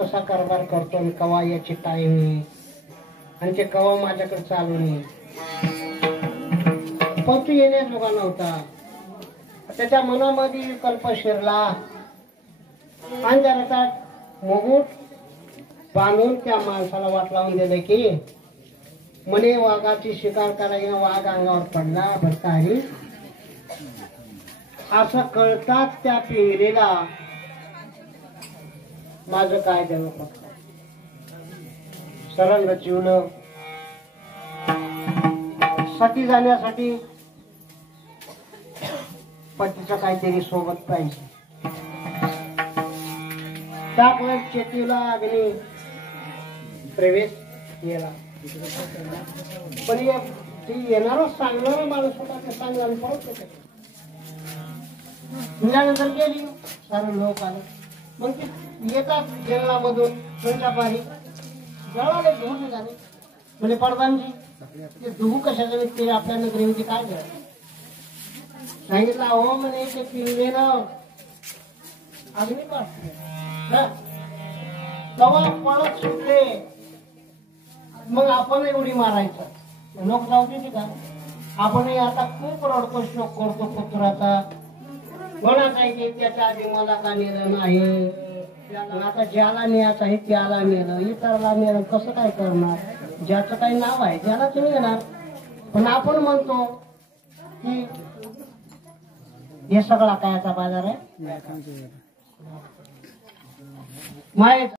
कसा कारभार करतो आणि कवा याची टाइम आणि ते कवा माझ्याकडे चालू नाही. पण तू येण्यास लोका नव्हता. त्याच्या मनामध्ये कल्प शिरला आणि जरा मुकुट बांधून त्या माणसाला वाट लावून दिलं की म्हणे वाघाची शिकार करायला वाघ अंगावर पडला भरतारी. असं कळताच त्या पिंगलेला माझं काय देणं पडलं. सरंग जीवलं सती जाण्यासाठी पतीचं काहीतरी सोबत पाहिजे. त्या शेतीला अग्नी प्रवेश केला. पण येणारच सांगणार माणूस होता ते सांगला पळत होते. त्यानंतर गेली सारे लोक आले. मग ते येतात जंगलामधून तुमच्या पारी जळाले धुवून झाले. म्हणजे प्रधानजी ते धुवू कशाचं ते आपल्या नगरीमध्ये काय करायचं सांगितलं. हो म्हणे ते पिंगले ना अग्नी तेव्हा पळत सुटले. मग आपण उडी मारायचं लोक जाऊ देते का. आपणही आता खूप रडतो शोक करतो पुत्राचा. म्हणत आहे की त्याच्या आधी मला का नेलं नाही. आता ज्याला न्यायचं आहे त्याला नेलं इतरला नेलं कसं काय करणार. ज्याचं काही नाव आहे त्याला तुम्ही येणार. पण आपण म्हणतो की हे सगळा कायचा बाजार आहे. माहित